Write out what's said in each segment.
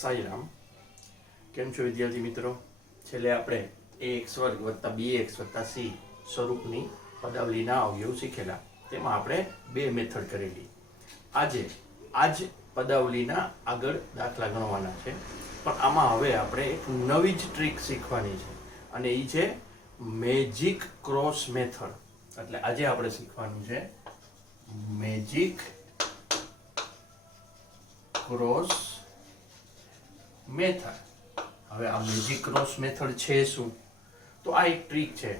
સાઈરામ. કેમ છો વિદ્યાર્થી મિત્રો? છેલ્લે આપણે ax વર્ગ વત્તા bx વત્તા c સ્વરૂપની પદાવલીના અવયવ શીખેલા. તેમાં આપણે બે મેથડ કરેલી. આજે આજ પદાવલીના આગળ દાખલા ગણવાના છે, પણ આમાં હવે આપણે એક નવી જ ટ્રીક શીખવાની છે અને એ છે મેજિક ક્રોસ મેથડ. એટલે આજે આપણે શીખવાનું છે મેજિક ક્રોસ મેથડ. હવે આ મેજિક ક્રોસ મેથડ છે શું? તો આ એક ટ્રીક છે.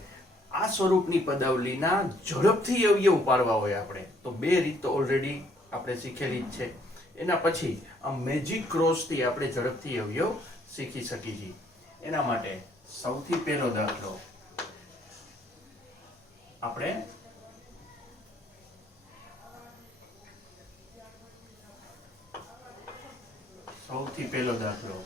આ સ્વરૂપની પદાવલીના ઝડપથી અવયવ પાડવા હોય આપણે તો બે રીત તો ઓલરેડી આપણે શીખેલી જ છે. એના પછી આ મેજિક ક્રોસથી આપણે ઝડપથી અવયવ શીખી શકીએ છીએ. એના માટે સૌથી પહેલો દાખલો આપણે સૌથી પહેલો દાખલો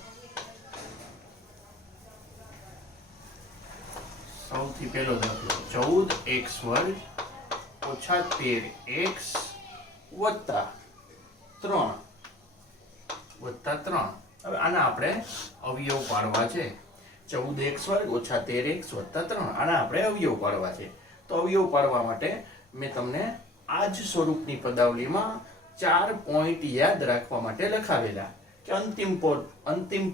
14x વર્ગ ઓછા 13x વત્તા 3. હવે આના આપણે અવયવ પાડવા છે. 14x વર્ગ ઓછા 13x વત્તા 3 આના આપણે અવયવ પાડવા છે. તો અવયવ પાડવા માટે મેં તમને આ જ સ્વરૂપની પદાવલીમાં 4 પોઈન્ટ યાદ રાખવા માટે લખાવેલા કે અંતિમ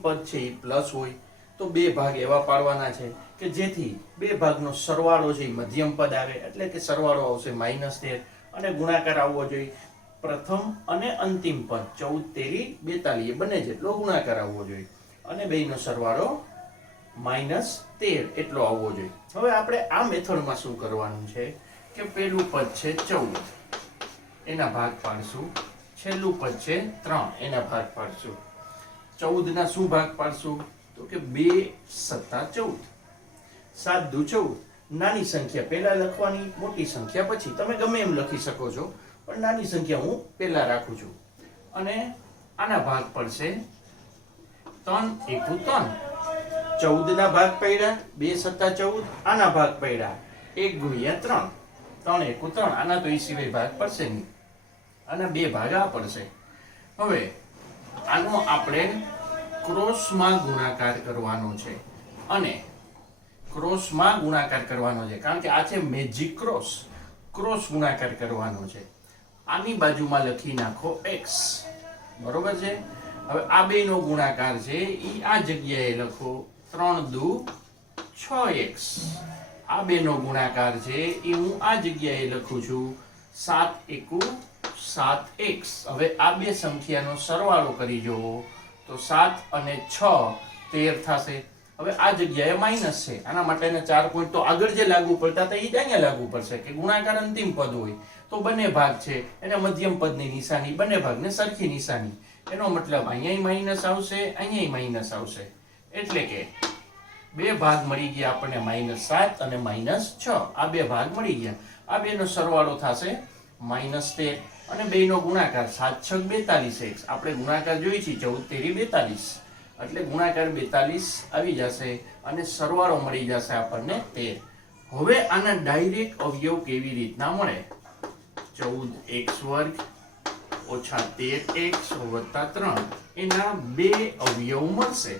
પદ છે એ પ્લસ હોય તો બે ભાગ એવા પાડવાના છે કે જેથી બે ભાગનો સરવાળો છે એ મધ્યમ પદ આવે, એટલે કે સરવાળો આવશે -13 અને ગુણાકાર આવવો જોઈએ પ્રથમ અને અંતિમ પદ 14 13 42 બંને જેટલો ગુણાકાર આવવો જોઈએ અને બેયનો સરવાળો -13 એટલો આવવો જોઈએ. હવે આપણે આ મેથડમાં શું કરવાનું છે કે પેલું પદ છે 14 એના ભાગ પાડશું, છેલ્લું પદ છે 3 એના ભાગ પાડશું. 14 ના શું ભાગ પાડશું તો કે 2 સત્તા 14, 7 દુ 14. નાની સંખ્યા પહેલા લખવાની, મોટી સંખ્યા પછી. તમે ગમે એમ લખી શકો છો, પણ નાની સંખ્યા હું પહેલા રાખું છું. અને આના ભાગ પડશે 3 એકુ 3. 14 ના ભાગ પડ્યા 2 સત્તા 14, આના ભાગ પડ્યા 1 ગુણ્યા 3, 3 એકુ 3. આના તો એ સિવાય ભાગ પડશે નહીં, આના બે ભાગ આ પડશે. હવે આનો આપણે ક્રોસમાં ગુણાકાર કરવાનો છે અને ક્રોસમાં ગુણાકાર કરવાનો છે કારણ કે આ છે મેજિક ક્રોસ ગુણાકાર કરવાનો છે. આની બાજુમાં લખી નાખો x, બરોબર છે. હવે આ બેનો ગુણાકાર છે એ આ જગ્યાએ લખો 3 દુ 6x. આ બેનો ગુણાકાર છે એ હું આ જગ્યાએ લખું છું 7 એકુ 7x. હવે આ બે સંખ્યાનો સરવાળો કરી જોવો તો 7 અને 6 13 થશે. હવે આ જગ્યાએ માઇનસ છે, આના માટેના 4 પોઈન્ટ તો આગળ જે લાગુ પડતા હતા એ જ અહીંયા લાગુ પડશે કે ગુણાકાર અંતિમ પદ હોય તો બંને ભાગ છે એને મધ્યમ પદની નિશાની, બંને ભાગને સરખી નિશાની. એનો મતલબ અહીંયા માઇનસ આવશે, અહીંયા માઇનસ આવશે, એટલે કે બે ભાગ મળી ગયા આપણને -7 અને -6. આ બે ભાગ મળી ગયા. આ બેનો સરવાળો થશે -13 અને બેનો ગુણાકાર 7 6 42x. આપણે ગુણાકાર જોઈ છે 14 13 42, એટલે ગુણાકાર 42 આવી જશે અને સરવાળો મળી જશે આપણને 13. હવે આના ડાયરેક્ટ અવયવ કેવી રીતના મળે? 14x વર્ગ ઓછા 13x વત્તા 3 એના બે અવયવ મળશે.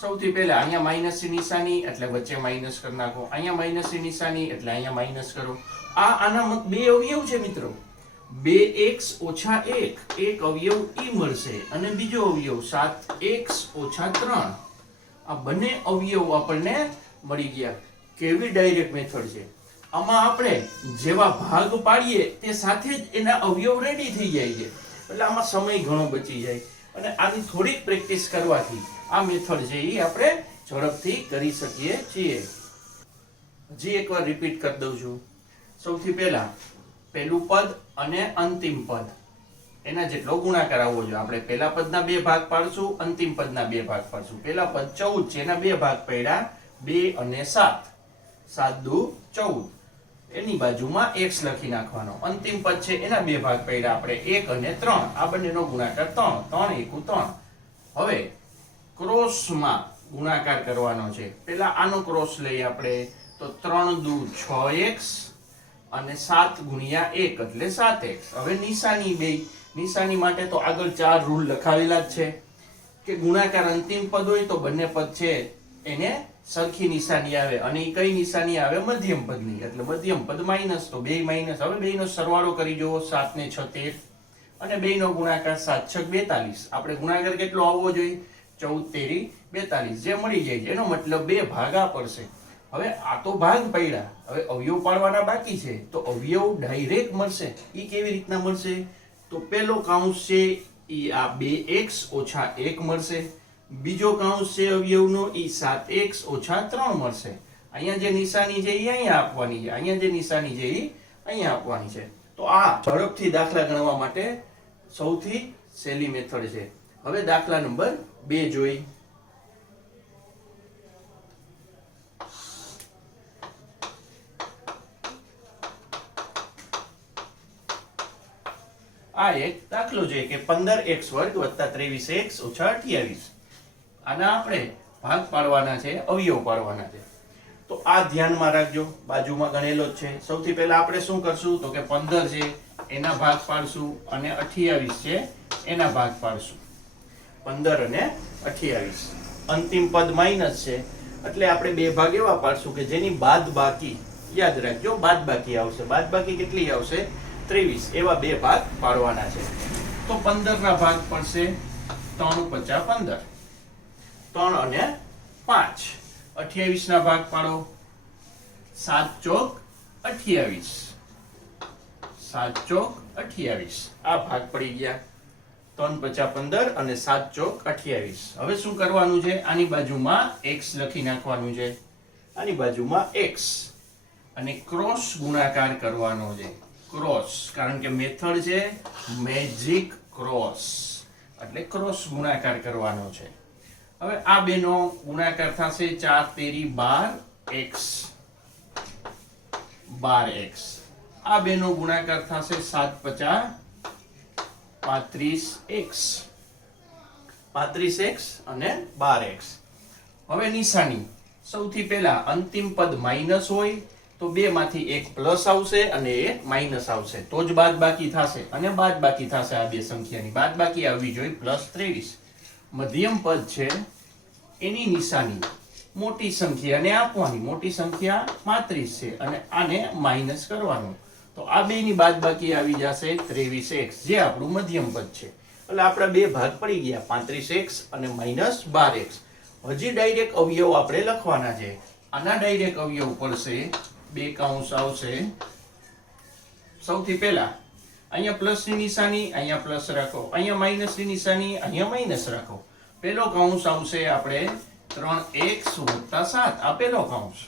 સૌથી પહેલા અહીંયા માઇનસ ની નિશાની એટલે વચ્ચે માઇનસ કરી નાખો, અહીંયા માઇનસ ની નિશાની એટલે અહીંયા માઇનસ કરો. આના બે અવયવ છે મિત્રો. 2x ઓછા 1 એક અવયવ ઈ મળશે અને બીજો અવયવ 7x ઓછા 3. આ બંને અવયવ આપણને મળી ગયા. કેવી ડાયરેક્ટ મેથડ છે! આમાં આપણે જેવા ભાગ પાડીએ તે સાથે જ એના અવયવ રેડી થઈ જાય છે, એટલે આમાં સમય ઘણો બચી જાય અને આની થોડીક પ્રેક્ટિસ કરવાથી આ મેથડ છે એ આપણે ઝડપથી કરી શકીએ છીએ. હજી એકવાર રિપીટ કરી દઉં છું. સૌથી પહેલા પહેલું પદ અને અંતિમ પદ એના જેટલો ગુણાકાર આવવો જોઈએ. આપણે પહેલા પદના બે ભાગ પાડશું, અંતિમ પદના બે ભાગ પાડશું. પહેલા પદ 14 છે, એના બે ભાગ પડ્યા 2 અને 7, 7 દુ 14. એની બાજુમાં x લખી નાખવાનો. અંતિમ પદ છે એના બે ભાગ પડ્યા આપણે 1 અને 3, આ બંનેનો ગુણાકાર 3, 3 એકુ 3. હવે ક્રોસમાં ગુણાકાર કરવાનો છે. પહેલા આનો ક્રોસ લઈએ આપણે તો 3 દુ 6x અને 7 ગુણ્યા 1 એટલે 7x. હવે નિશાની માટે તો આગળ 4 રૂલ લખાવેલા જ છે કે ગુણાકાર અંતિમ પદ હોય તો બંને પદ છે એને સરખી નિશાની આવે, અને એ કઈ નિશાની આવે? મધ્યમ પદની. એટલે મધ્યમ પદ માઇનસ, તો બે માઇનસ. હવે બેનો સરવાળો કરી જુઓ, 7 ને 6 13, અને બેનો ગુણાકાર 7 6 42. આપણે ગુણાકાર કેટલો આવવો જોઈએ? 14 તેરી 42 જે મળી જાય છે. એનો મતલબ બે ભાગા પડશે. હવે આ તો ભાગ પડ્યા, હવે અવયવ પાડવાના બાકી છે. તો અવયવ ડાયરેક્ટ મળશે. એ કેવી રીતના મળશે? તો પેલો કાઉન્સ છે એ આ 2x ઓછા 1 મળશે. બીજો કાઉન્સ છે અવયવનો એ 7x ઓછા 3 મળશે. અહીંયા જે નિશાની છે એ અહીંયા આપવાની છે, અહીંયા જે નિશાની છે એ અહીંયા આપવાની છે. તો આ ઝડપથી દાખલા ગણવા માટે સૌથી સહેલી મેથડ છે. હવે દાખલા નંબર 2 જોઈ. આ એક દાખલો છે કે 15x વર્ગ વત્તા 23x ઓછા 28. આના આપણે ભાગ પાડવાના છે, અવયવ પાડવાના છે. તો આ ધ્યાનમાં રાખજો, બાજુમાં ગણેલો જ છે. સૌથી પહેલા આપણે શું કરશું? તો કે 15 છે એના ભાગ પાડશું, અને 28 છે એના ભાગ પાડશું. 15 અને 28. અંતિમ પદ માઇનસ છે એટલે આપણે બે ભાગ એવા પાડશું કે જેની બાદ બાકી, યાદ રાખજો, બાદ બાકી આવશે. બાદ બાકી કેટલી આવશે? 23. એવા બે ભાગ પાડવાના છે. તો 15 ના ભાગ પડશે 3 5 15, 3 અને 5. 28 ના ભાગ પાડો, 7 ચોક 28, 7 ચોક 28. આ ભાગ પડી ગયા. 3 5 15 અને 7 ચોક 28. હવે શું કરવાનું છે? આની બાજુમાં x લખી નાખવાનું છે, આની બાજુમાં x, અને ક્રોસ ગુણાકાર કરવાનો છે. ક્રોસ, કારણ કે મેથડ છે મેજિક ક્રોસ, એટલે ક્રોસ ગુણાકાર કરવાનો છે. હવે આ બેનો ગુણાકાર થશે 4 તેરી 12x, 12x. આ બેનો ગુણાકાર થશે 7 50 35x, 35x અને 12x. હવે નિશાની, સૌથી પહેલા અંતિમ પદ માઇનસ હોય તો બે માંથી એક પ્લસ આવશે અને એક માઇનસ આવશે, તો જ બાદ બાકી થશે. અને બાદ બાકી થશે આ બે સંખ્યાની બાદ બાકી આવવી જોઈએ +23. મધ્યમ પદ છે એની નિશાની મોટી સંખ્યાને આપવાની. મોટી સંખ્યા 35 છે અને આને માઇનસ કરવાનું. તો આ બેની બાદબાકી આવી જશે 23x, જે આપણું મધ્યમ પદ છે. એટલે આપણા બે ભાગ પડી ગયા, 35x અને -12x. હજી ડાયરેક્ટ અવયવ આપણે લખવાના છે. આના ડાયરેક્ટ અવયવ પડશે, બે કૌંસ આવશે. સૌથી પહેલા અહીંયા પ્લસની નિશાની, અહીંયા પ્લસ રાખો, અહીંયા માઇનસની નિશાની, અહીંયા માઇનસ રાખો. પેલો કૌંસ આવશે આપણે 3x + 7, આ પેલો કૌંસ.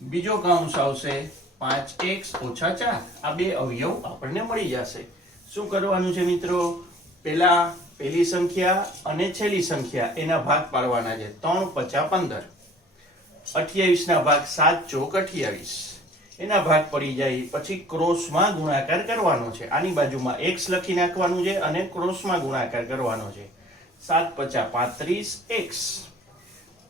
બીજો કૌંસ આવશે 5x - 4. આ બે અવયવ આપણને મળી જશે. શું કરવાનું છે મિત્રો? પેલી સંખ્યા અને છેલ્લી સંખ્યા એના ભાગ પાડવાના છે. 3 5 15, 28 ના ભાગ 7 ચોક 28. એના ભાગ પડી જાય પછી ક્રોસમાં ગુણાકાર કરવાનો છે. આની બાજુમાં x લખી નાખવાનું છે અને ક્રોસમાં ગુણાકાર કરવાનો છે. 7 5 35x,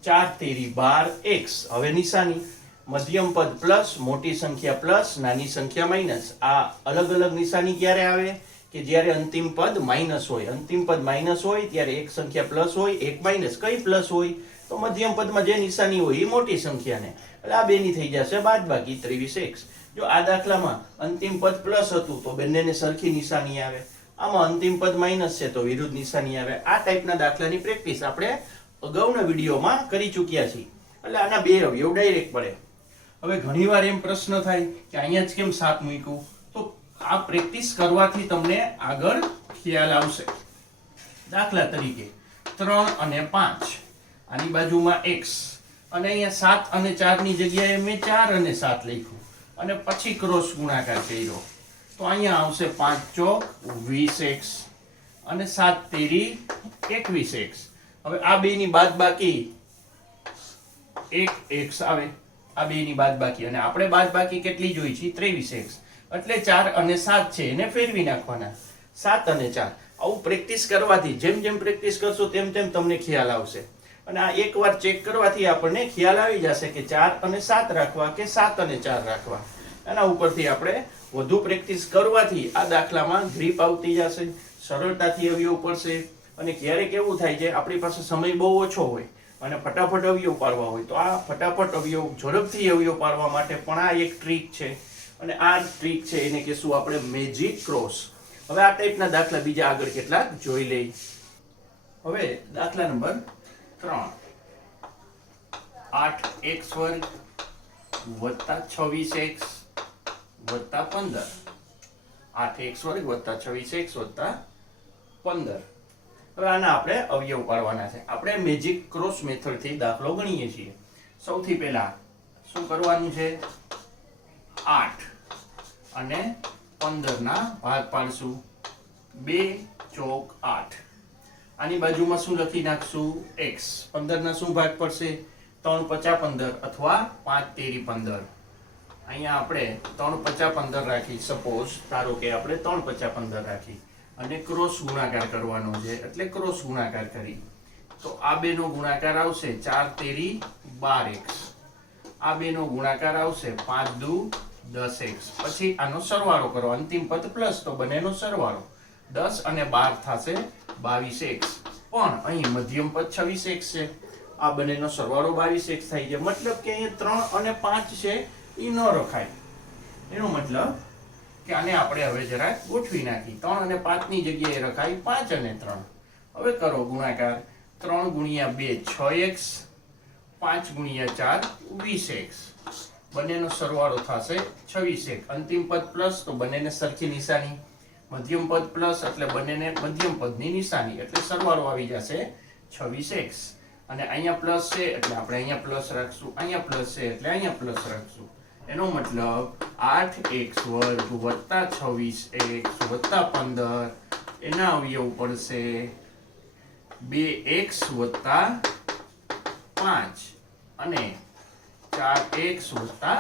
4 તેરી 12x. હવે નિશાની મધ્યમ પદ પ્લસ, મોટી સંખ્યા પ્લસ, નાની સંખ્યા માઇનસ. આ અલગ અલગ નિશાની ક્યારે આવે? કે જ્યારે અંતિમ પદ માઇનસ હોય. અંતિમ પદ માઇનસ હોય ત્યારે એક સંખ્યા પ્લસ હોય, એક માઇનસ. કઈ પ્લસ હોય? તો મધ્યમ પદમાં જે નિશાની હોય એ મોટી સંખ્યાને. એટલે આ બેની થઈ જશે બાદબાકી 23x. જો આ દાખલામાં અંતિમ પદ પ્લસ હતું તો બંનેને સરખી નિશાની આવે. આમાં અંતિમ પદ માઇનસ છે તો વિરુદ્ધ નિશાની આવે. આ ટાઈપના દાખલાની પ્રેક્ટિસ આપણે અગાઉના વિડીયોમાં કરી ચૂક્યા છીએ. એટલે આના બે અવયવ ડાયરેક્ટ પડે. હવે ઘણીવાર એમ પ્રશ્ન થાય કે અહીંયા જ કેમ 7 મૂક્યું? તો આ પ્રેક્ટિસ કરવાથી તમને આગળ ખ્યાલ આવશે. દાખલા તરીકે 3 અને 5, આની બાજુમાં x, અને અહીંયા 7 અને 4 ની જગ્યાએ મેં 4 અને 7 લખ્યું અને પછી ક્રોસ ગુણાકાર કર્યો. તો અહીંયા આવશે 5 ચોક 20x અને 7 તેરી 21x. હવે આ બેની બાદબાકી 1x આવે. આ બેની બાદબાકી, અને આપણે બાદબાકી કેટલી જોઈ છે? 23x. એટલે 4 અને 7 છે એને ફેરવી નાખવાના. 7 અને 4. આવું પ્રેક્ટિસ કરવાથી, જેમ જેમ પ્રેક્ટિસ કરશો તેમ તેમ તમને ખ્યાલ આવશે. અને આ એકવાર ચેક કરવાથી આપણને ખ્યાલ આવી જશે કે 4 અને 7 રાખવા કે 7 અને 4 રાખવા. એના ઉપરથી આપણે વધુ પ્રેક્ટિસ કરવાથી આ દાખલામાં ગ્રીપ આવતી જશે, સરળતાથી અવયવ પડશે. અને ક્યારેક એવું થાય છે આપણી પાસે સમય બહુ ઓછો હોય અને ફટાફટ અવયવ પાડવા હોય, તો આ ફટાફટ અવયવ ઝડપથી અવયવ પાડવા માટે પણ આ એક ટ્રીક છે, અને આ ટ્રીક છે એને કહેશું આપણે મેજિક ક્રોસ. હવે આ ટાઈપના દાખલા બીજા આગળ કેટલાક જોઈ લઈ. હવે દાખલા નંબર 3, 8x વર્ગ વત્તા 26x વત્તા 15. 8x વર્ગ વત્તા 26x વત્તા 15. હવે આના આપણે અવયવ પાડવાના છે. આપણે મેજિક ક્રોસ મેથડથી દાખલો ગણીએ છીએ. સૌથી પહેલા શું કરવાનું છે, 8 અને 15 ના ભાગ પાડશું. 2 ચોક 8. આની બાજુમાં શું લખી નાખશું, x. 15 ના શું ભાગ પડશે, 3 પચા 15 અથવા 5 તેરી 15. અહીંયા આપણે 3 પચા 15 રાખી, સપોઝ ધારો કે આપણે 3 પચા 15 રાખી અને ક્રોસ ગુણાકાર કરવાનો છે, એટલે ક્રોસ ગુણાકાર કરી તો આ બેનો ગુણાકાર આવશે 4 તેરી 12x. આ બેનો ગુણાકાર આવશે 5 દુ 10x. પછી આનો સરવાળો કરો, અંતિમ પદ પ્લસ તો બંનેનો સરવાળો 10 અને 12 થશે 22x. પણ અહીં મધ્યમ પદ 26x છે, આ બંનેનો સરવાળો 22x થાય છે. મતલબ કે અહીંયા 3 અને 5 છે એ ન રખાય. એનો મતલબ કે આને આપણે હવે જરા ગોઠવી નાખી. 3 અને 5 ની જગ્યાએ રખાય 5 અને 3. હવે કરો ગુણાકાર. 3 ગુણ્યા 2 6x, 5 ગુણ્યા 4 20x. બંનેનો સરવાળો થશે 26x. અંતિમ પદ પ્લસ તો બંનેને સરખી નિશાની, મધ્યમ પદ પ્લસ એટલે બંનેને મધ્યમ પદની નિશાની, એટલે સરવાળો આવી જશે 26x. અને અહીંયા પ્લસ છે એટલે આપણે અહીંયા પ્લસ રાખશું, અહીંયા પ્લસ છે એટલે અહીંયા પ્લસ રાખશું. એનો મતલબ 8x વર્ગ વત્તા 26x વત્તા 15 એના અવયવ પડશે 2x વત્તા 5 અને 4x વત્તા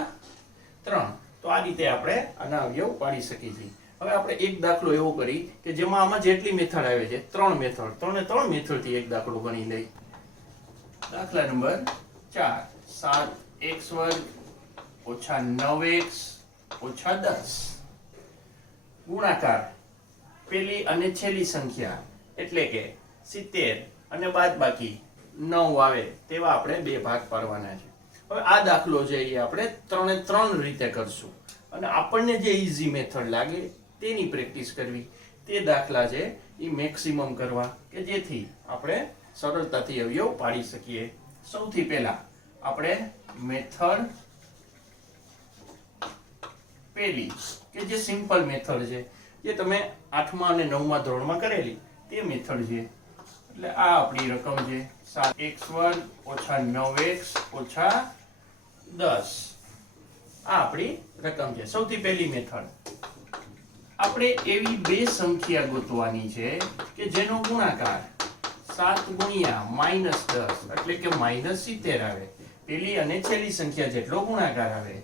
3. તો આ રીતે આપણે આના અવયવ પાડી શકીએ છીએ. હવે આપણે એક દાખલો એવો કરી કે જેમાં આમાં જેટલી મેથડ આવે છે 3 મેથડ, 3 મેથડથી એક દાખલો ગણી લઈ. દાખલા નંબર 4, 7x વર્ગ ઓછા 9x ઓછા 10. ગુણાકાર પેલી અને છેલ્લી સંખ્યા એટલે કે 70 અને બાદબાકી 9 આવે તેવા આપણે બે ભાગ પાડવાના છે. હવે આ દાખલો છે એ આપણે 3 રીતે કરશું અને આપણને જે ઈઝી મેથડ લાગે તેની પ્રેક્ટિસ કરવી. તે દાખલા છે એ મેક્સિમમ કરવા કે જેથી આપણે સરળતાથી અવયવ પાડી શકીએ. સૌથી પહેલા આપણે મેથડ પેલી કે જે સિમ્પલ મેથડ છે, જે તમે 8મા અને 9મા ધોરણમાં કરેલી તે મેથડ છે. એટલે આ આપણી રકમ છે 7x વર્ગ ઓછા 9x ઓછા 10. આ આપણી રકમ છે. સૌથી પહેલી મેથડ આપણે એવી બે સંખ્યા ગોતવાની છે કે જેનો ગુણાકાર 7 ગુણ્યા -10 એટલે કે -70 આવે. પેલી અને છેલ્લી સંખ્યા જેટલો ગુણાકાર આવે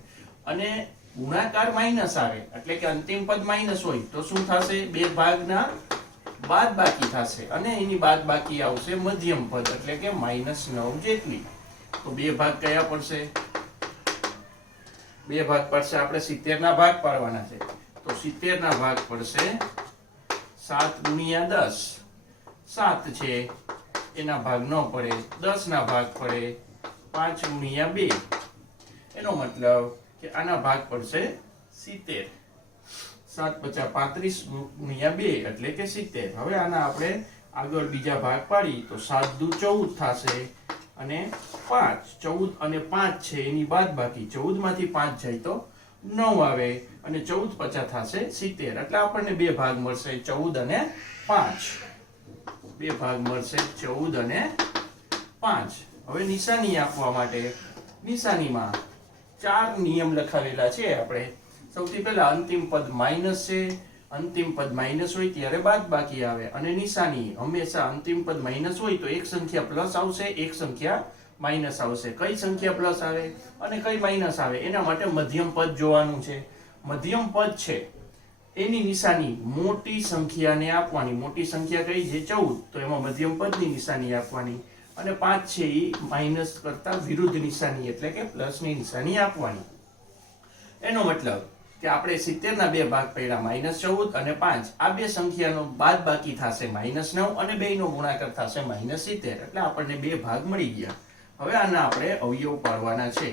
અને ગુણાકાર માઇનસ આવે એટલે કે અંતિમ પદ માઇનસ હોય તો શું થશે, બે ભાગના બાદબાકી થશે અને એની બાદબાકી આવશે મધ્યમ પદ એટલે કે -9 જેટલી. તો બે ભાગ કયા પડશે, બે ભાગ પડશે આપણે 70 ના ભાગ પાડવાના છે. તો 70 ના ભાગ પડશે 7 ગુણ્યા 10. 7 છે એના ભાગ ન પડે, 10 ના ભાગ પડે 5 ગુણ્યા 2. એનો મતલબ કે આના ભાગ પડશે 70. 7 પચા 35 ગુણ્યા 2 એટલે કે 70. હવે આના આપણે આગળ બીજા ભાગ પાડી તો 7 દુ 14 થશે અને 5, 14 અને 5 છે એની બાદબાકી 14 માંથી 5 જાય તો 9 આવે અને 14 પચા થશે 70. એટલે આપણને બે ભાગ મળશે 14 અને 5. બે ભાગ મળશે 14 અને 5. હવે નિશાની આપવા માટે નિશાનીમાં 4 નિયમ લખાવેલા છે આપણે. સૌથી પહેલા અંતિમ પદ માઇનસ છે, અંતિમ પદ માઇનસ હોય ત્યારે બાદબાકી આવે અને નિશાની હંમેશા અંતિમ પદ માઇનસ હોય તો એક સંખ્યા પ્લસ આવશે, એક સંખ્યા માઇનસ આવશે. કઈ સંખ્યા પ્લસ આવે અને કઈ માઇનસ આવે એના માટે મધ્યમ પદ જોવાનું છે. મધ્યમ પદ છે એની નિશાની મોટી સંખ્યાને આપવાની. મોટી સંખ્યા કઈ છે 14, તો એમાં મધ્યમ પદની નિશાની આપવાની અને 5 છે એ માઇનસ કરતા વિરુદ્ધ નિશાની એટલે કે પ્લસની નિશાની આપવાની. એનો મતલબ કે આપણે 70 ના બે ભાગ પડ્યા -14 અને 5 આ બે સંખ્યાનો બાદ બાકી થશે -9 અને બેયનો ગુણાકાર થશે -70 એટલે આપણને બે ભાગ મળી ગયા. હવે આના આપણે અવયવ પાડવાના છે.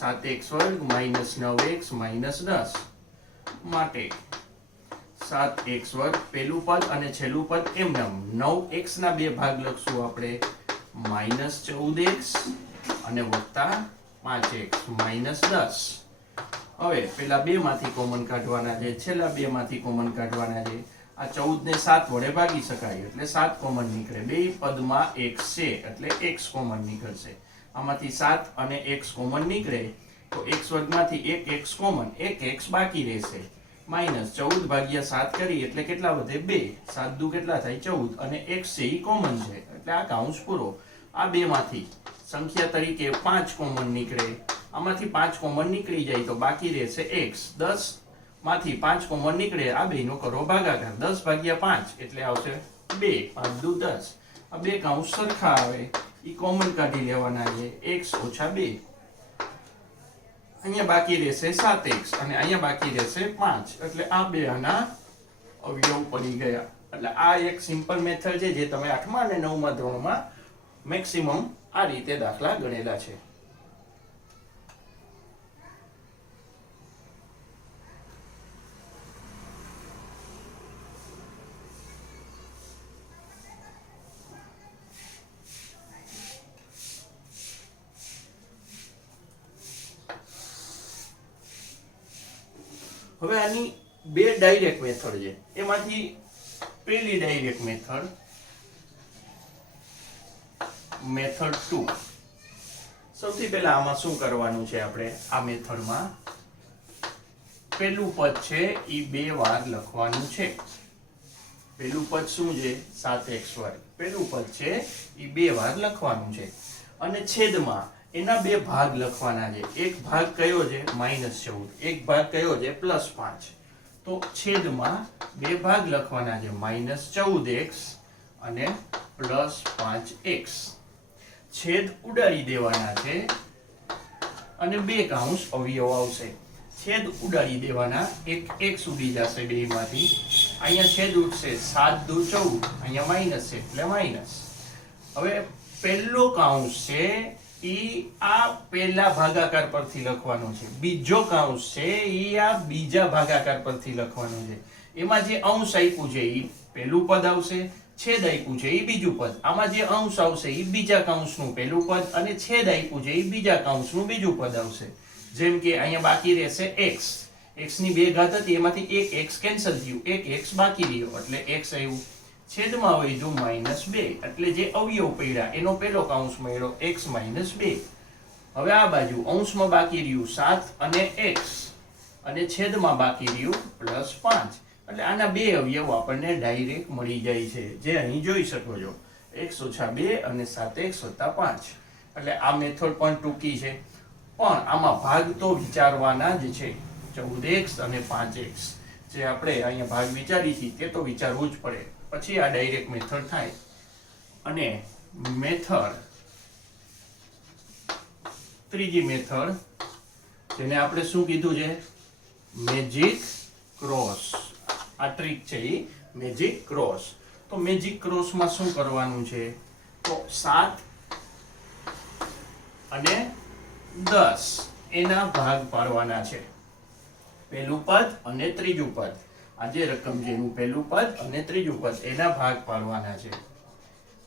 7x² -9x -10 માટે 7x² પેલું પદ અને છેલ્લું પદ એમને 9x ના બે ભાગ લખશું આપણે -14x અને +5x -10. હવે પેલા બે માંથી કોમન કાઢવાના છે, છેલ્લા બે માંથી કોમન કાઢવાના છે. આ 14 ને 7 વડે ભાગી શકાય એટલે 7 કોમન નીકળે. બે પદમાં x છે એટલે x કોમન નીકળશે. આમાંથી 7 અને x કોમન નીકળે તો x² માંથી એક x કોમન, એક x બાકી રહેશે. -14 ભાગ્યા 7 કરી એટલે કેટલા વધે 2. 7 દુ કેટલા થાય 14 અને x છે ઈ કોમન છે એટલે આ કૌંસ પૂરો. આ બે માંથી સંખ્યા તરીકે 5 કોમન નીકળે. આમાંથી 5 કોમન નીકળી જાય તો બાકી રહેશે x. 10 માંથી 5 કોમન નીકળે આ બેનો કરો ભાગાકાર. 10 ભાગ્યા 5 એટલે આવશે 2. 5 દુ 10. આ બે કૌંસ સરખા આવે ઈ કોમન કાઢી લેવાના છે. x - 2 અહીંયા બાકી રહેશે 7x અને અહીંયા બાકી રહેશે 5 એટલે આ બે આના અવયવ પડી ગયા. એટલે આ એક સિમ્પલ મેથડ છે જે તમે 8મા અને 9મા ધોરણમાં મેક્સિમમ આ રીતે દાખલા ગણેલા છે. હવે આની બે ડાયરેક્ટ મેથડ છે. એમાંથી પહેલી ડાયરેક્ટ મેથડ 2. સૌથી પહેલા આમાં શું કરવાનું છે આપણે આ મેથડમાં પહેલું પદ છે ઈ બે વાર લખવાનું છે. પહેલું પદ શું છે 7x². પહેલું પદ છે ઈ બે વાર લખવાનું છે અને છેદમાં એના બે ભાગ લખવાના છે. એક ભાગ કયો છે -14, એક ભાગ કયો છે +5. તો છેદમાં બે ભાગ લખવાના છે -14x અને +5x. છેદ ઉડાડી દેવાના છે અને બે કૌંસ અવયવ આવશે. છેદ ઉડાડી દેવાના, એક x ઉડી જશે બેમાંથી. અહીંયા છેદ ઉડશે 7 દુ 14, અહીંયા માઈનસ છે એટલે માઈનસ. હવે પહેલો કૌંસ છે ઈ આ પહેલા ભાગાકાર પરથી લખવાનો છે. બીજો કૌંસ છે ઈ આ બીજા ભાગાકાર પરથી લખવાનો છે. એમાં જે અંશ આપ્યું છે ઈ પહેલું પદ આવશે, છેદ આપ્યું છે ઈ બીજું પદ. આમાં જે અંશ આવશે ઈ બીજા કૌંસનું પહેલું પદ અને છેદ આપ્યું છે ઈ બીજા કૌંસનું બીજું પદ આવશે. જેમ કે અહીંયા બાકી રહેશે x. x ની બે ઘાત હતી એમાંથી એક x કેન્સલ થયું, એક x બાકી રહ્યો એટલે x આવ્યું. છેદમાં વધ્યું -2 એટલે જે અવયવ પડ્યા એનો પહેલો કૌંસ મળ્યો x - 2. હવે આ બાજુ અંશમાં બાકી રહ્યું 7 અને x અને છેદમાં બાકી રહ્યું +5 એટલે આના બે અવયવ આપણને ડાયરેક્ટ મળી જાય છે જે અહીં જોઈ શકો છો x - 2 અને 7x + 5. એટલે આ મેથડ પણ ટૂંકી છે પણ આમાં ભાગ તો વિચારવાના જ છે. 14x અને 5x જે આપણે અહીંયા ભાગ વિચારી છે તે તો વિચારવું જ પડે. પછી આ ડાયરેક્ટ મેથડ થાય. અને મેથડ ત્રીજી મેથડ જેને આપણે શું કીધું છે મેજિક ક્રોસ. આ ટ્રીક છે ઈ મેજિક ક્રોસ. તો મેજિક ક્રોસમાં શું કરવાનું છે તો 7 અને 10 એના ભાગ પાડવાના છે. પહેલું પદ અને ત્રીજું પદ. આ જે રકમ છે એનું પહેલું પદ અને ત્રીજું પદ એના ભાગ પાડવાના છે.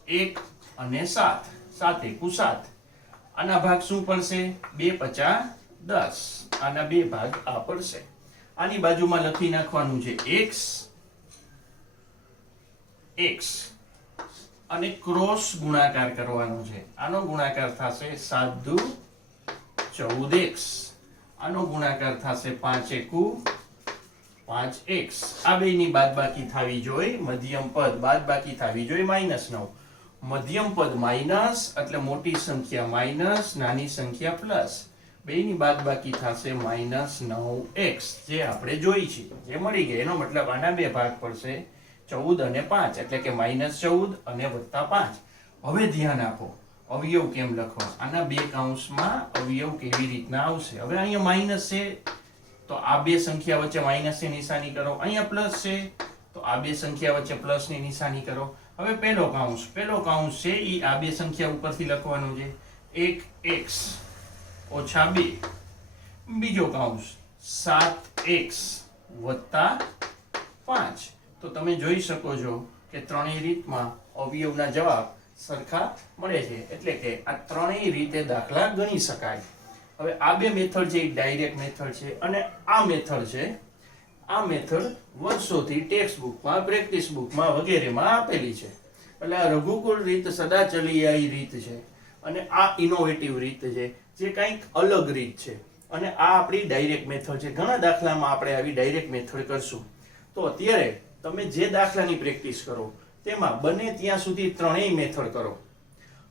1 અને 7, 7 એકુ 7. આના ભાગ શું પડશે 2 5 10. આના બે ભાગ આ પડશે. આની બાજુમાં લખી નાખવાનું છે x અને ક્રોસ ગુણાકાર કરવાનો છે. આનો ગુણાકાર થશે 7 દુ 14x. આનો ગુણાકાર થશે 5 એકુ 5x. આ બેની બાદબાકી થવી જોઈએ. મધ્યમ પદ બાદબાકી થવી જોઈએ -9. મધ્યમ પદ માઈનસ એટલે મોટી સંખ્યા માઈનસ, નાની સંખ્યા પ્લસ. બેની બાદબાકી થશે -9x જે આપણે જોઈ છે જે મળી ગઈ. એનો મતલબ આના બે ભાગ પડશે 14 અને 5 એટલે કે -14 અને +5. હવે ધ્યાન આપો અવયવ કેમ લખવા. આના બે કૌંસમાં અવયવ કેવી રીતના આવશે. હવે અહીંયા માઈનસ છે તો આ બે સંખ્યા વચ્ચે માઇનસની નિશાની કરો. અહીંયા પ્લસ છે તો આ બે સંખ્યા વચ્ચે પ્લસની નિશાની કરો. હવે પહેલો કાઉન્સ છે એ આ બે સંખ્યા ઉપરથી લખવાનું છે 1x ઓછા 2. બીજો કાઉન્સ 7x વત્તા 5. તો તમે જોઈ શકો છો કે ત્રણેય રીતમાં અવયવના જવાબ સરખા મળે છે, એટલે કે આ ત્રણેય રીતે દાખલા ગણી શકાય. હવે આ બે મેથડ છે એ ડાયરેક્ટ મેથડ છે, અને આ મેથડ છે આ મેથડ વર્ષોથી ટેક્સ્ટ બુકમાં, પ્રેક્ટિસ બુકમાં વગેરેમાં આપેલી છે. એટલે આ રઘુકુળ રીત સદા ચલી આવી રીત છે, અને આ ઇનોવેટિવ રીત છે જે કંઈક અલગ રીત છે, અને આ આપણી ડાયરેક્ટ મેથડ છે. ઘણા દાખલામાં આપણે આવી ડાયરેક્ટ મેથડ કરશું. તો અત્યારે તમે જે દાખલાની પ્રેક્ટિસ કરો તેમાં બને ત્યાં સુધી ત્રણેય મેથડ કરો.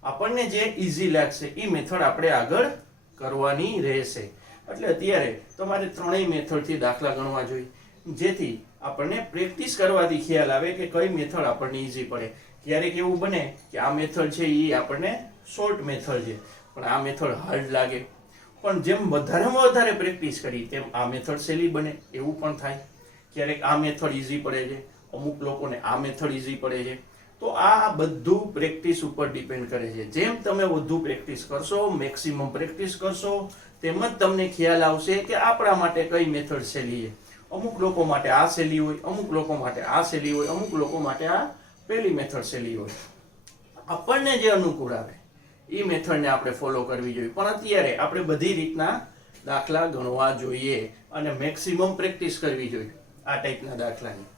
આપણને જે ઈઝી લાગશે એ મેથડ આપણે આગળ કરવાની રહેશે. એટલે અત્યારે તમારે ત્રણેય મેથડથી દાખલા ગણવા જોઈએ, જેથી આપણને પ્રેક્ટિસ કરવાથી ખ્યાલ આવે કે કઈ મેથડ આપણને ઈઝી પડે. ક્યારેક એવું બને કે આ મેથડ છે એ આપણને શોર્ટ મેથડ છે પણ આ મેથડ હાર્ડ લાગે, પણ જેમ વધારેમાં વધારે પ્રેક્ટિસ કરી તેમ આ મેથડ સહેલી બને એવું પણ થાય. ક્યારેક આ મેથડ ઈઝી પડે છે, અમુક લોકોને આ મેથડ ઈઝી પડે છે. તો આ બધું પ્રેક્ટિસ ઉપર ડિપેન્ડ કરે છે. જેમ તમે વધુ પ્રેક્ટિસ કરશો, મેક્સિમમ પ્રેક્ટિસ કરશો, તેમ જ તમને ખ્યાલ આવશે કે આપણા માટે કઈ મેથડ સહેલી છે. અમુક લોકો માટે આ સહેલી હોય, અમુક લોકો માટે આ સહેલી હોય, અમુક લોકો માટે આ પહેલી મેથડ સહેલી હોય. આપણને જે અનુકૂળ આવે એ મેથડને આપણે ફોલો કરવી જોઈએ. પણ અત્યારે આપણે બધી રીતના દાખલા ગણવા જોઈએ અને મેક્સિમમ પ્રેક્ટિસ કરવી જોઈએ આ ટાઈપના દાખલાની.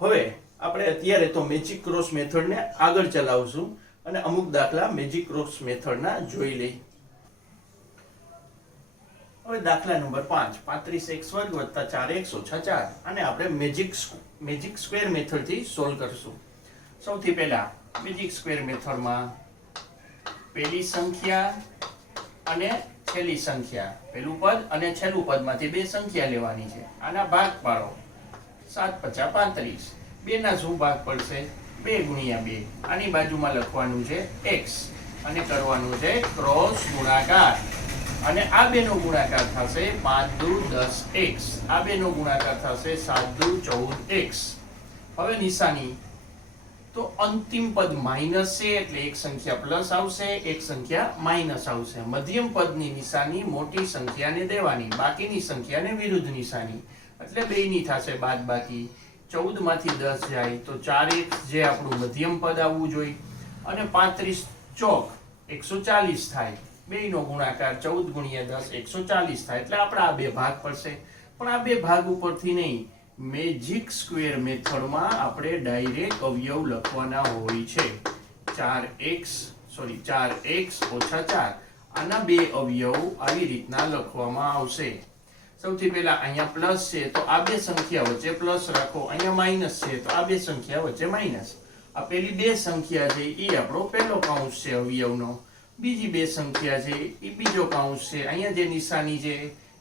હવે આપણે અત્યારે તો મેજિક ક્રોસ મેથડને આગળ ચલાવશું અને અમુક દાખલા મેજિક ક્રોસ મેથડના જોઈ લઈ. હવે દાખલા નંબર 5, 35x² વત્તા 4x ઓછા 4. અને આપણે મેજિક સ્ક્વેર મેથડથી સોલ્વ કરશું. સૌથી પહેલા મેજિક સ્ક્વેર મેથડમાં પહેલી સંખ્યા અને છેલ્લી સંખ્યા, પહેલું પદ અને છેલ્લું પદમાંથી બે સંખ્યા લેવાની છે. આના ભાગ પાડો. 7 × 5 = 35. 2 ના શું ભાગ પડશે? 2 × 2. આની બાજુમાં લખવાનું છે x અને કરવાનું છે ક્રોસ ગુણાકાર. અને આ બેનો ગુણાકાર થશે 5 દુ 10x. આ બેનો ગુણાકાર થશે 7 દુ 14x. હવે નિશાની તો અંતિમ પદ માઇનસ છે એટલે એક સંખ્યા પ્લસ આવશે, એક સંખ્યા માઇનસ આવશે. મધ્યમ પદની નિશાની મોટી સંખ્યાને દેવાની, બાકીની સંખ્યાને વિરુદ્ધ નિશાની, એટલે બેયની થશે બાદબાકી. 14 માંથી 10 જાય તો 4x જે આપણું મધ્યમ પદ આવવું જોઈએ, અને 35 ચોક 140 થાય. બેયનો ગુણાકાર 14 × 10 140 થાય. એટલે આપણે આ બે ભાગ પડશે. પણ આ બે ભાગ ઉપરથી નહીં, મેજિક સ્ક્વેર મેથડમાં આપણે ડાયરેક્ટ અવયવ લખવાના હોય છે. 4x ઓછા 4. આના બે અવયવ આવી રીતના લખવામાં આવશે. સૌથી પહેલા અહીંયા પ્લસ છે તો આ બે સંખ્યા વચ્ચે પ્લસ રાખો, અહીંયા માઇનસ છે તો આ બે સંખ્યા વચ્ચે માઇનસ. આ પેલી બે સંખ્યા છે એ આપણો પહેલો કાઉન્સ છે અવયવનો. બીજી બે સંખ્યા છે એ બીજો કાઉન્સ છે. અહીંયા જે નિશાની છે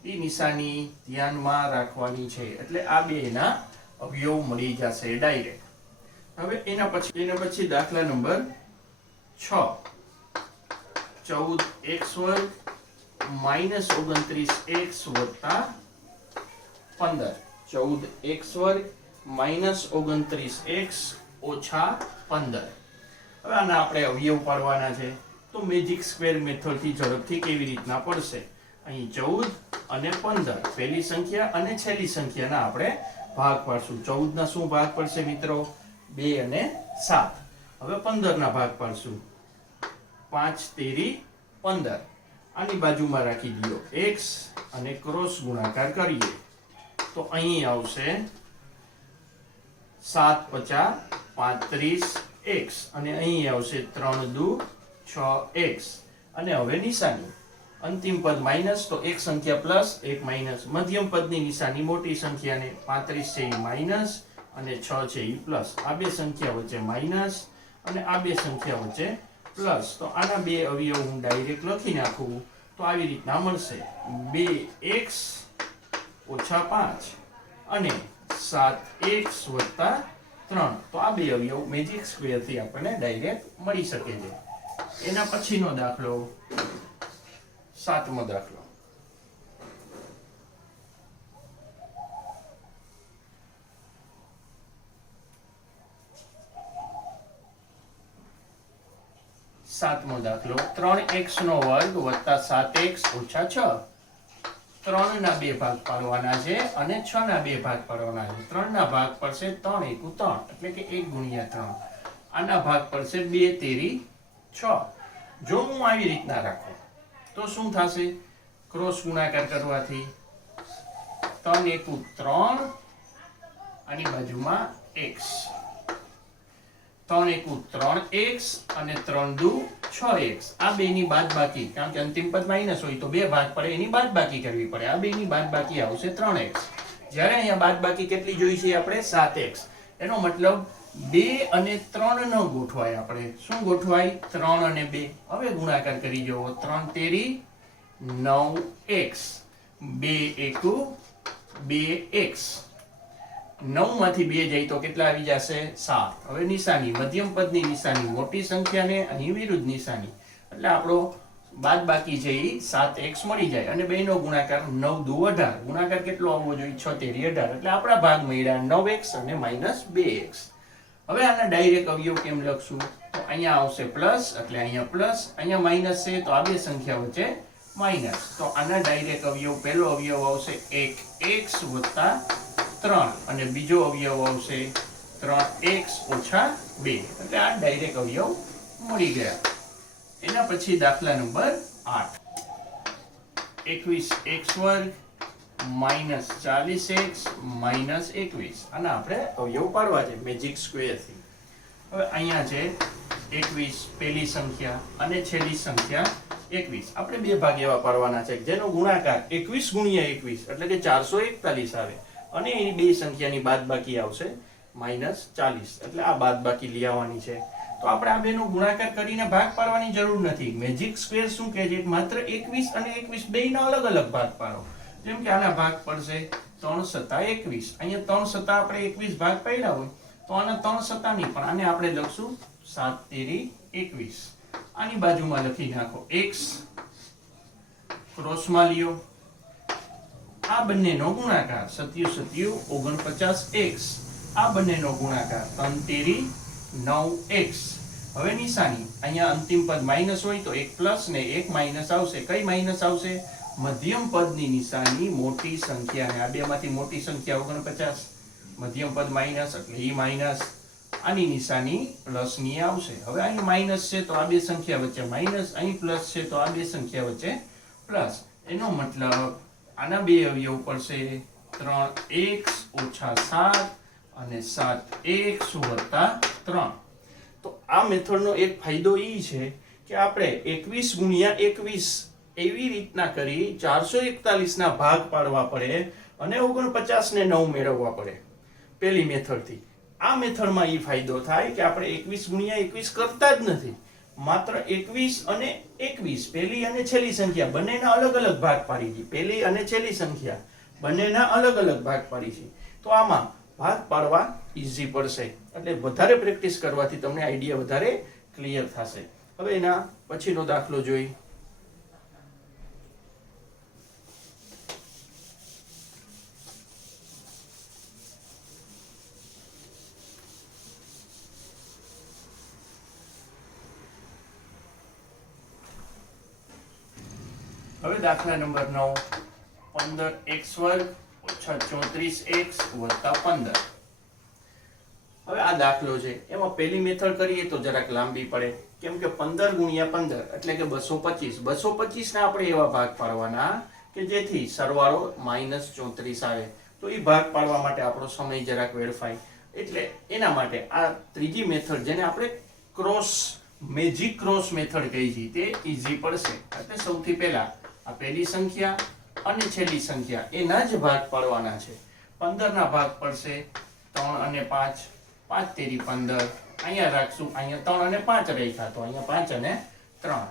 એ નિશાની ધ્યાનમાં રાખવાની છે, એટલે આ બેના અવયવ મળી જશે ડાયરેક્ટ. હવે એના પછી દાખલા નંબર 6, 14x² - 29x વત્તા 15. 14x² - 29x ઓછા 15. હવે આના આપણે અવયવ પાડવાના છે. તો મેજિક સ્ક્વેર મેથડથી ઝડપથી કેવી રીતના પડશે? અહીં 14 અને 15 પહેલી સંખ્યા અને છેલ્લી સંખ્યાના આપણે ભાગ પાડશું. 14 ના શું ભાગ પડશે મિત્રો? 2 અને 7. હવે 15 ના ભાગ પાડશું. 5 તેરી 15. આની બાજુમાં રાખી દો x અને ક્રોસ ગુણાકાર કરીએ તો અહીં આવશે 7 × 5 = 35x અને અહીં આવશે 3 દુ 6x. અને હવે નિશાની અંતિમ પદ માઇનસ તો એક સંખ્યા પ્લસ એક માઇનસ. મધ્યમ પદની નિશાની મોટી સંખ્યાને 35 છે એ માઇનસ અને 6 છે એ પ્લસ. આ બે સંખ્યા વચ્ચે માઇનસ અને આ બે સંખ્યા વચ્ચે પ્લસ. તો આના બે અવયવ હું ડાયરેક્ટ લખી નાખું તો આવી રીતના મળશે 2x ઓછા 5 અને 7x વત્તા 3. તો આ બે અવયવ મેજિક સ્ક્વેરથી આપણને ડાયરેક્ટ મળી શકે છે. એના પછીનો દાખલો 7મો દાખલો. સાતમો દાખલો 3x નો વર્ગ વત્તા 7x ઓછા 6. 3 ના 2 ભાગ પાડવાના છે અને 6 ના 2 ભાગ પાડવાના છે. 3 ના ભાગ પડશે 3 એકુ 3 એટલે કે 1 ગુણ્યા 3. આના ભાગ પડશે 2 તેરી 6. જો હું આવી રીતના રાખું તો શું થશે? ક્રોસ ગુણાકાર કરવાથી 3 એકુ 3 આની બાજુમાં x, 3 એકુ 3x અને 3 દુ 6x. આ બેની બાદબાકી, કારણ કે અંતિમ પદ માઈનસ હોય તો 2 ભાગ પડે એની બાદબાકી કરવી પડે. આ બેની બાદબાકી આવશે 3x. જ્યારે અહીંયા બાદબાકી કેટલી જોઈ છે આપણે? 7x. એનો મતલબ 2 અને 3 ન ગોઠવાય. આપણે શું ગોઠવાય? 3 અને 2. હવે ગુણાકાર કરી જુઓ. 3 તેરી 9x, 2 એકુ 2x. 9 માંથી 2 જાય તો કેટલા આવી જશે? 7. હવે નિશાની, મધ્યમ પદની નિશાની મોટી સંખ્યાને અહીં વિરુદ્ધ નિશાની, એટલે આપણો બાદબાકી છે એ 7x મળી જાય. અને બેનો ગુણાકાર 9 દુ 18. ગુણાકાર કેટલો આવવો જોઈએ? 6 તેરી 18. એટલે આપણા ભાગ મળ્યા 9x અને -2x. હવે આના ડાયરેક્ટ અવયવ કેમ લખશું? તો અહીંયા આવશે પ્લસ એટલે અહીંયા પ્લસ, અહીંયા માઇનસ છે તો આ બે સંખ્યા વચ્ચે માઇનસ. તો આના ડાયરેક્ટ અવયવ, પહેલો અવયવ આવશે 1x વત્તા 3 અને બીજો અવયવ આવશે 3x ઓછા 2. એટલે આ ડાયરેક્ટ અવયવ મળી ગયા. એના પછી દાખલા નંબર 8. 21x વર્ગ -40x -21. આના આપણે અવયવ પાડવા છે મેજિક સ્ક્વેર થી. હવે અહીંયા છે 21 પહેલી સંખ્યા અને છેલ્લી સંખ્યા 21. આપણે બે ભાગ એવા પાડવાના છે જેનો ગુણાકાર 21 ગુણ્યા 21 એટલે કે 441 આવે અને એની બે સંખ્યાની બાદબાકી આવશે -40. એટલે આ બાદબાકી લઈ આવવાની છે. તો આપણે આ બેનો ગુણાકાર કરીને ભાગ પાડવાની જરૂર નથી. મેજિક સ્ક્વેર શું કહે છે? માત્ર 21 અને 21 બેયના અલગ અલગ ભાગ પાડો. જેમ કે આના ભાગ પડશે 3 સત્તા 21. અહીંયા 3 સત્તા આપણે 21 ભાગ પાડ્યા હોય તો આના 3 સત્તા નહીં, પણ આને આપણે લખશું 7 તેરી 21. આની બાજુમાં લખી નાખો x, ક્રોસમાં લ્યો આ બંનેનો ગુણાકાર 7 7 49x. આ બંનેનો ગુણાકાર 3 તેરી 9x. હવે નિશાની, અહીંયા અંતિમ પદ માઈનસ હોય તો એક પ્લસ ને એક માઈનસ આવશે. કઈ માઈનસ આવશે? મધ્યમ પદની નિશાની મોટી સંખ્યા, ને આ બેમાંથી મોટી સંખ્યા 49, મધ્યમ પદ માઈનસ એટલે ઈ માઈનસ. આની નિશાની પ્લસ ની આવશે. હવે અહીં માઈનસ છે તો આ બે સંખ્યા વચ્ચે માઈનસ, અહીં પ્લસ છે તો આ બે સંખ્યા વચ્ચે પ્લસ. એનો મતલબ આના બે અવયવ પડશે 3x ઓછા 7 અને 7x વત્તા 3. તો આ મેથડનો એક ફાયદો એ છે કે આપણે 21 ગુણ્યા 21 એવી રીતના કરી 441 ના ભાગ પાડવા પડે અને 49 ને 9 મેળવવા પડે પેલી મેથડથી. આ મેથડમાં એ ફાયદો થાય કે આપણે 21 ગુણ્યા 21 કરતા જ નથી. માત્ર 21 અને 21 પહેલી અને છેલ્લી સંખ્યા બંનેના અલગ અલગ ભાગ પાડી છે. પહેલી અને છેલ્લી સંખ્યા બંનેના અલગ અલગ ભાગ પાડી છે. તો આમાં ભાગ પાડવા ઈઝી પડશે. એટલે વધારે પ્રેક્ટિસ કરવાથી તમને આઈડિયા વધારે ક્લિયર થશે. હવે એના પછીનો દાખલો જોઈ. હવે દાખલા નંબર 9. 15x વર્ગ ઓછા 34x વત્તા 15. હવે આ દાખલો છે એમાં પહેલી મેથડ કરીએ તો જરાક લાંબી પડે, કેમ કે 15 ગુણ્યા 15 એટલે કે 225. 225 ના આપણે એવા ભાગ પાડવાના કે જેથી સરવાળો -34 આવે. તો એ ભાગ પાડવા માટે આપણો સમય જરાક વેડફાય. એટલે એના માટે આ ત્રીજી મેથડ જેને આપણે મેજિક ક્રોસ મેથડ કહી છે તે ઈઝી પડશે. એટલે સૌથી પહેલા આ પહેલી સંખ્યા અને છેલ્લી સંખ્યા એના જ ભાગ પાડવાના છે. 15 ના ભાગ પડશે 3 અને 5. 5 તેરી 15. અહીંયા રાખશું, અહીંયા 3 અને 5 રાખ્યા તો અહીંયા 5 અને 3.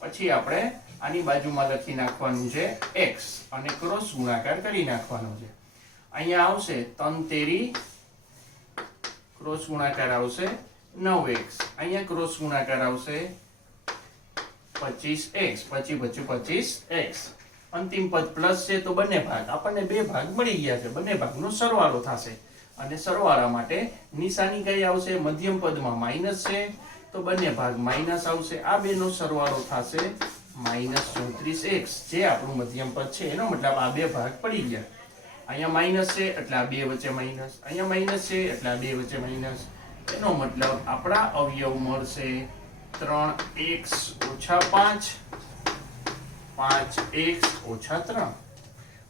પછી આપણે આની બાજુમાં લખી નાખવાનું છે x અને ક્રોસ ગુણાકાર કરી નાખવાનો છે. અહીંયા આવશે 3 તેરી ક્રોસ ગુણાકાર આવશે 9x. અહીંયા ક્રોસ ગુણાકાર આવશે 25x. પછી બચ્યું 25x. અંતિમ પદ પ્લસ છે તો બંને ભાગ, આપણને બે ભાગ મળી ગયા છે. બંને ભાગનો સરવાળો થશે અને સરવાળા માટે નિશાની કઈ આવશે? મધ્યમ પદમાં માઈનસ છે તો બંને ભાગ માઇનસ આવશે. આ બેનો સરવાળો થશે -34x, જે આપણું મધ્યમ પદ છે. એનો મતલબ આ બે ભાગ પડી ગયા. અહીંયા માઇનસ છે એટલે આ બે વચ્ચે માઇનસ, અહીંયા માઇનસ છે એટલે આ બે વચ્ચે માઇનસ. એનો મતલબ આપણા અવયવ મળશે 3x - 5, 5x - 3.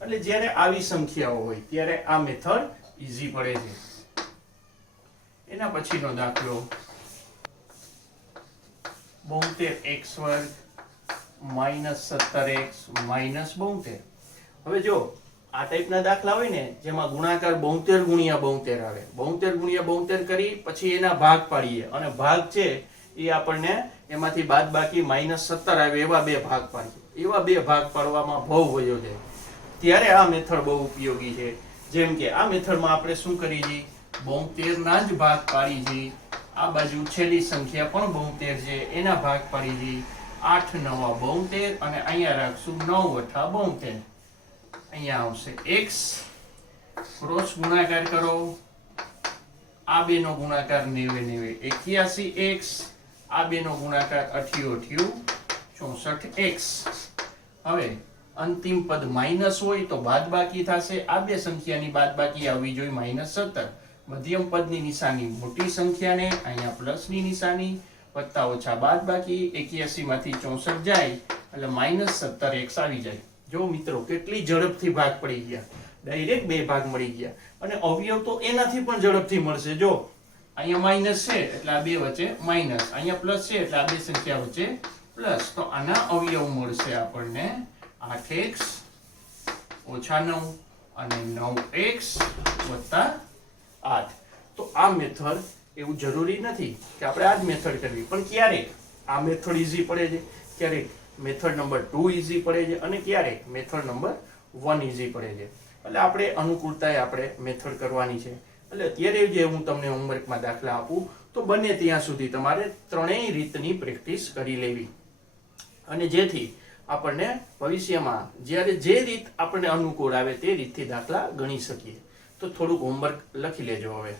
એટલે જ્યારે આવી સંખ્યાઓ હોય ત્યારે આ મેથડ ઈઝી પડે છે. એના પછીનો દાખલો 72x² - 17x - 72. હવે જો આ ટાઈપના દાખલા હોય ને જેમાં ગુણાકાર 72 ગુણ્યા 72 આવે, 72 ગુણ્યા 72 કરી પછી એના ભાગ પાડીએ અને ભાગ છે એ આપણને એમાંથી બાદબાકી -17 આવે એવા બે ભાગ પાડીએ. એવા બે ભાગ પાડવામાં બહુ વયો જાય ત્યારે આ મેથડ બહુ ઉપયોગી છે. જેમ કે આ મેથડમાં આપણે શું કરી છીએ, 72 ના જ ભાગ પાડી છીએ. આ બાજુ છેલ્લી સંખ્યા પણ 72 છે એના ભાગ પાડી છીએ. 8 × 9 = 72 અને અહીંયા રાખશું 9 × 8 = 72. અહીંયા આવશે x, ક્રોસ ગુણાકાર કરો. આ બેનો ગુણાકાર 90 × 90 81x, આ બેનો ગુણાકાર 88 64x. હવે અંતિમ પદ માઇનસ હોય તો બાદબાકી થશે. આ બે સંખ્યાની બાદબાકી આવવી જોઈએ -17. મધ્યમ પદની નિશાની મોટી સંખ્યાને, અહીંયા પ્લસની નિશાની, વત્તા ઓછા બાદબાકી. 81 માંથી 64 જાય એટલે -17x આવી જાય. જો મિત્રો કેટલી ઝડપથી ભાગ પડી ગયા, ડાયરેક્ટ બે ભાગ મળી ગયા. અને અવયવ તો એનાથી પણ ઝડપથી મળશે. જો અહીંયા માઇનસ છે એટલે આ બે વચ્ચે માઇનસ, અહીંયા પ્લસ છે એટલે આ બે સંખ્યા વચ્ચે પ્લસ. તો આના અવયવ મળશે આપણને 8x - 9 અને 9x + 8. તો આ મેથડ એવું જરૂરી નથી કે આપણે આ જ મેથડ કરવી, પણ ક્યારેક આ મેથડ ઈઝી પડે છે, ક્યારેક મેથડ નંબર 2 ઈઝી પડે છે અને ક્યારેક મેથડ નંબર 1 ઈઝી પડે છે. એટલે આપણે અનુકૂળતાએ આપણે મેથડ કરવાની છે. એટલે અત્યારે જે હું તમને હોમવર્કમાં દાખલા આપું તો બને ત્યાં સુધી તમારે ત્રણેય રીતની પ્રેક્ટિસ કરી લેવી, અને જેથી આપણને ભવિષ્યમાં જ્યારે જે રીત આપણને અનુકૂળ આવે તે રીતથી દાખલા ગણી શકીએ. તો થોડુંક હોમવર્ક લખી લેજો હવે.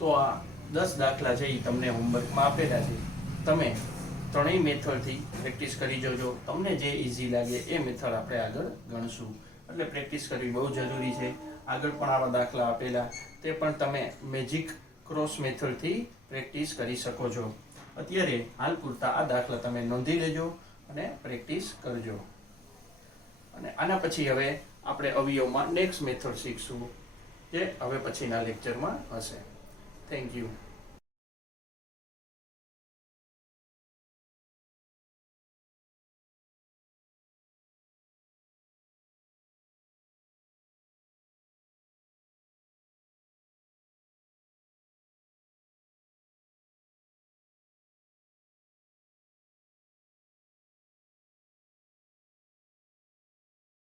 તો આ 10 દાખલા છે એ તમને હોમવર્કમાં આપેલા છે. તમે ત્રણેય મેથડથી પ્રેક્ટિસ કરી જોજો. તમને જે ઇઝી લાગે એ મેથડ આપણે આગળ ગણશું. એટલે પ્રેક્ટિસ કરવી બહુ જરૂરી છે. આગળ પણ આવા દાખલા આપેલા, તે પણ તમે મેજિક ક્રોસ મેથડથી પ્રેક્ટિસ કરી શકો છો. અત્યારે હાલ પૂરતા આ દાખલા તમે નોંધી લેજો અને પ્રેક્ટિસ કરજો. અને આના પછી હવે આપણે અવયવમાં નેક્સ્ટ મેથડ શીખશું, જે હવે પછીના લેક્ચરમાં હશે. Thank you.